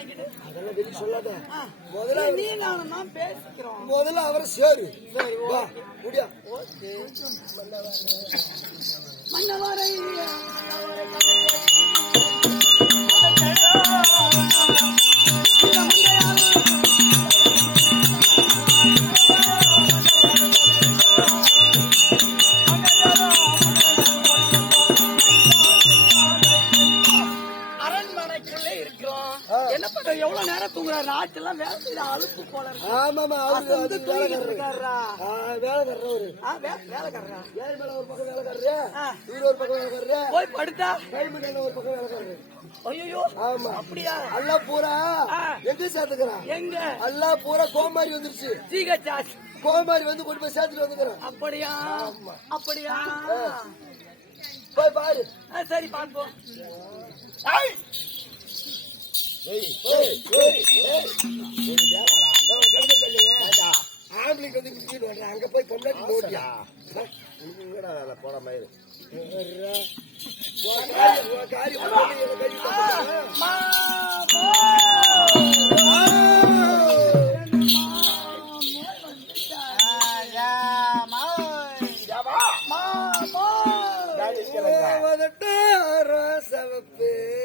வாங்கிட்டு அதெல்லாம் வெளிய சொல்லாத. முதல்ல நீ நானும் பேசிக்கிறோம். முதல்ல அவரை சேரு. சரி வா முடியா? மன்னவரை. அரண்மனைக்குள்ளே இருக்கிறோம். ஆ. என்ன பண்ற எவ்வளவு நேரம் தூங்குறாரு? நாட்டெல்லாம் வேலை செய்யற அலுப்பு போல இருக்கு. ஆமாமா அவரு வந்து அது தூங்கிட்டு வேலைக்காரரு இருக்காரா ஆ, வேலைக்காரரு அவரு ஆ, வே- வேலைக்காரரா ஏழு மேல ஒரு பக்கம் வேலைக்காரரு ஆ. இவரு ஒரு பக்கம் வேலைக்காரரு போய் படுத்தா? கைமண்ணில ஒரு பக்கம் வேலைக்காரரு ஐயோ ஆமா. அப்படியா? அல்லா பூரா. எங்க சேர்த்துக்கிறான்? எங்க? அல்லா பூரா கோமாரி வந்துருச்சு. கோமாரி வந்து கொண்டு போய் சேர்த்துட்டு வந்துக்கிறேன். அப்படியா? அப்படியா? போய் பாரு சரி பார்ப்போம். ஆம்பளைக்கு வந்து கீழே வர்றான். அங்க போய் பொண்டாட்டி நோண்டியா? வர்றா. உன் காரியம், Sabe,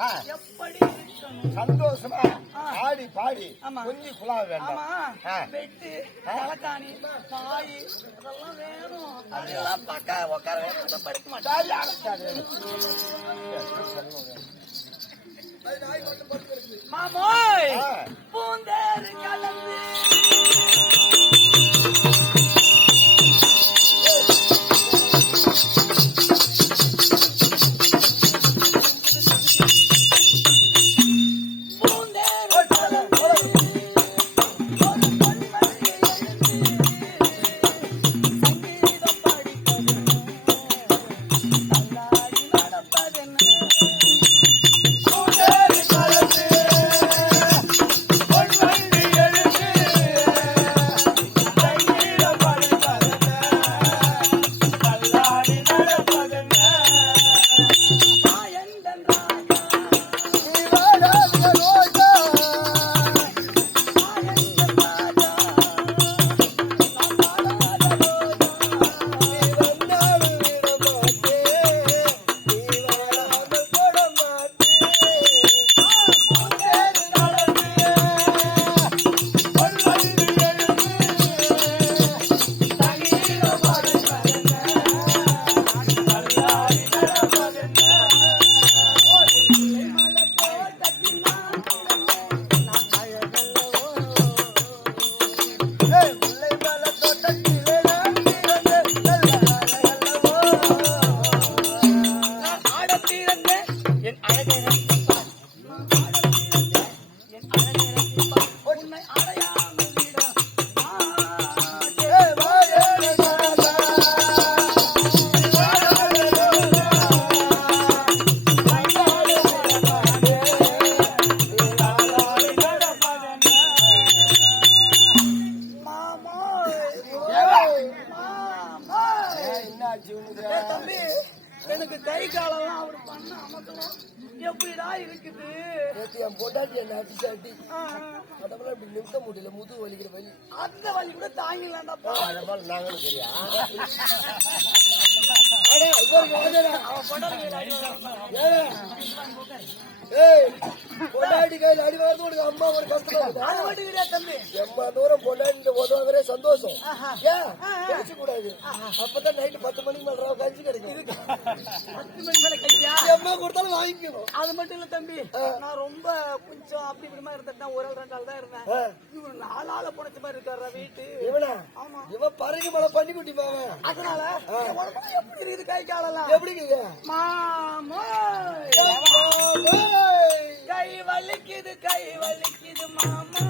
ஆ. எப்படி இருக்கணும் சந்தோஷமா. ஆடி பாடி. கொஞ்சி குழா வேண்டாம். பெட்டு தலைக்காணி பாய் அதெல்லாம் வேணும் அதெல்லாம் பக்கா உட்கார வேணும் படுக்க மாட்டேன். மாமோய். பூந்தேறு கலந்து அடி. ஆ, அதெல்லாம் இப்படி நிறுத்த முடியல முதுகு வலிக்கிற வலி அந்த வழி கூட மாதிரி நாங்களும் சரியா? பொண்டாட்டி அடி ஏய், ஏய், பொண்டாட்டி அடி வாங்குறது உனக்கு அம்மா ஒரு கஷ்டம் இருக்குதா? தம்பி எம்மா தூரம் பொண்டாட்டி உதவாங்கறே சந்தோஷம் ஆஹா. ஏன் கூடாது அப்பதான் நைட்டு பத்து மணிக்கு மேல ரவ கஞ்சி கிடைக்கும் பத்து மணி மேல கையா எம்மா கொடுத்தாலும் வாங்கிக்கணும் அது மட்டும் இல்ல தம்பி நான் ரொம்ப கொஞ்சம் அப்படி இப்படிமா இருந்தேன் ஒரு ஆள் ரெண்டு ஆள் தான் இருந்தேன் ஆ. நாலு ஆள புனைச்ச மாதிரி இருக்காரா வீட்டு இவனா ஆமா இவன் பறகு மலை பண்ணி குட்டி அதனால எப்படி இருக்குது? கை காலெல்லாம் எப்படிங்க மாமா கை வலிக்குது கை வலிக்குது மாமா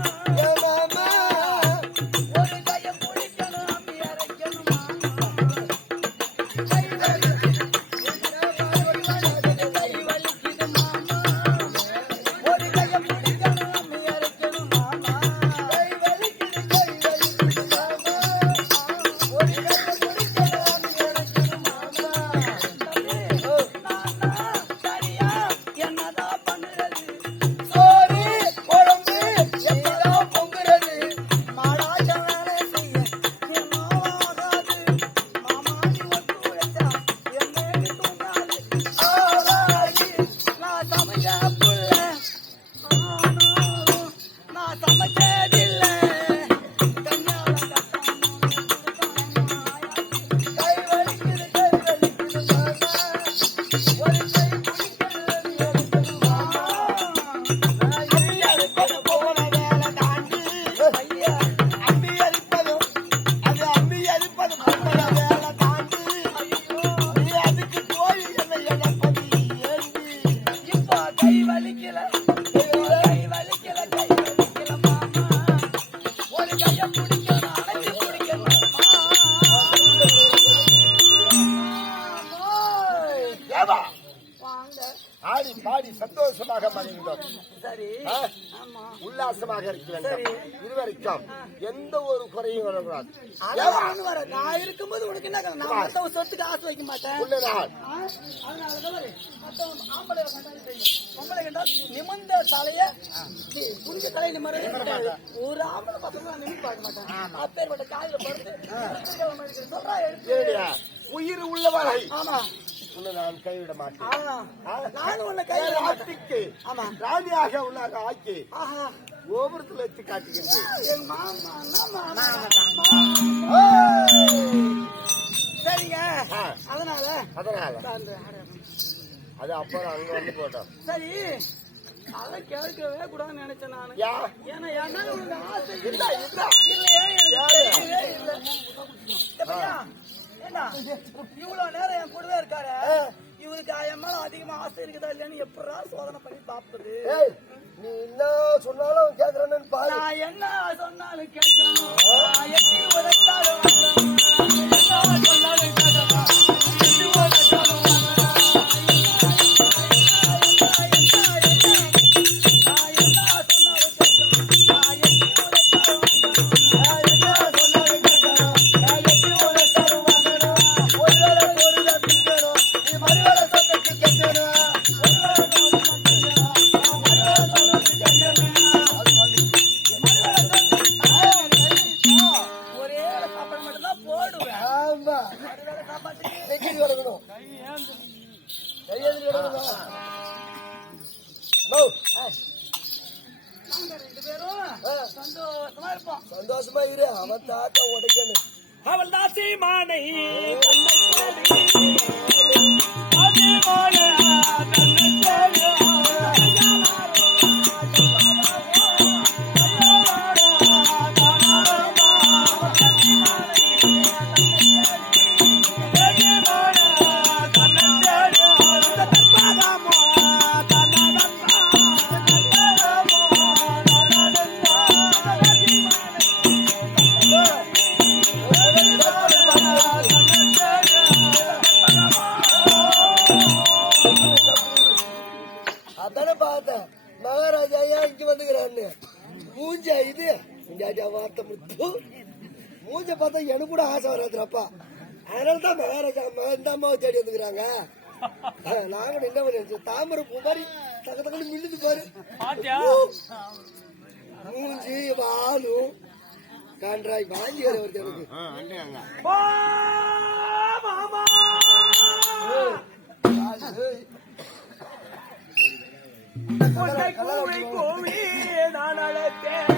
உல்லாசமாக இருக்க வேண்டும். இதுவரைக்கும் எந்த ஒரு குறையும் வரக்கூடாது. நான் இருக்கும்போது உனக்கு என்ன? நான் சொத்துக்கு ஆசை வைக்க மாட்டேன். நிமிர்ந்த தலைய சி, குனிஞ்ச தலையை நிமிரவே கிடையாது. ஒரு ஆம்பளை பசங்க நான் நிமிர்ந்து பார்க்க மாட்டேன். அப்பேற்பட்ட காலில படுத்து, சொல்றா, உயிர் உள்ளவரை. ஆமா. உன்னை நான் கைவிட மாட்டேன். ராணியாக உன்னாக ஆக்கி கோபுரத்தில் எத்தி காட்டுகின்றேன். சரிங்க. அதனால அதனால. அது அப்புறம் அங்க வந்து போட்டோம். சரி. அதை கேட்கவே கூடாதுன்னு நினைச்சேன் நானு. ஏன்னா மேல உனக்கு ஆசை. இல்லையே இல்ல. இவ்வளவு நேரம் என் கூடவே இருக்காரு? இவருக்கு என் மேல அதிகமா ஆசை இருக்குதா இல்லையான்னு எப்படா சோதனை பண்ணி பாப்பது? நீ என்ன சொன்னாலும் கேக்குறேன்னு பாரு. நான் என்ன சொன்னாலும் கேட்கணும். எட்டி உரைத்தாலும் சந்தோஷமா இரு அவன் தாத்தா உடைக்கணும் அவள் தாசி மானை கண்ணை வராதுப்பா அதனால தான் மகாராஜா அம்மா இந்த அம்மாவை தேடி வந்துக்கிறாங்க. நாங்க என்ன பண்ணி தாமரை பூ மாதிரி தக்க தக்கன்னு மின்னுது பாரு. மூஞ்சி வாலும் கான்றாய் வாங்கி வர வருது எனக்கு கூவி நான் அழைத்தேன்.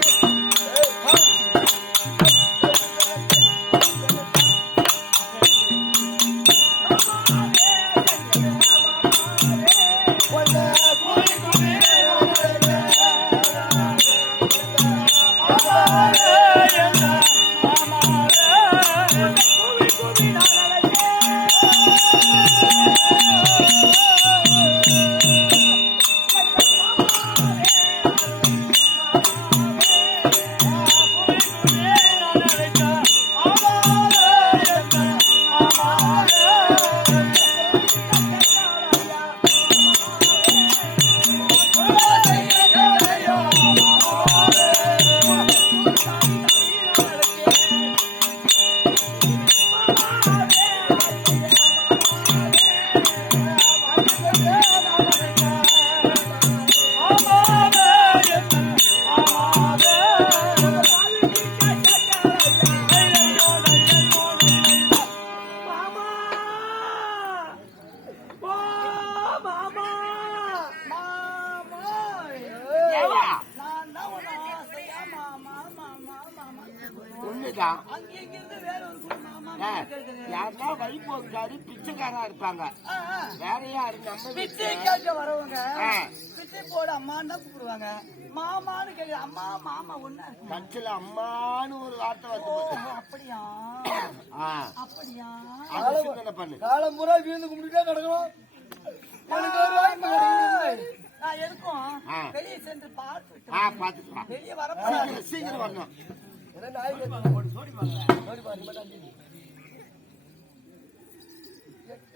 பிச்சைக்காரா இருப்பாங்க. வேற யாரு? நம்ம பிச்சை கேட்க வரவங்க. பிச்சை போட அம்மான்னு தான் கூப்பிடுவாங்க. மாமான்னு கேட்க அம்மா மாமா ஒண்ணா கட்சியில அம்மான்னு ஒரு வார்த்தை வந்து அப்படியா? ஆ, அப்படியா? காலம் பூரா வீழ்ந்து கும்பிட்டுட்டே கிடக்கணும். நான் எதுக்கும்? ஆ. வெளியே சென்று பார்த்து ஆ பாத்துக்கலாம் வெளியே வரப்படாது சீக்கிரம் வரணும்? சோடி பாரு,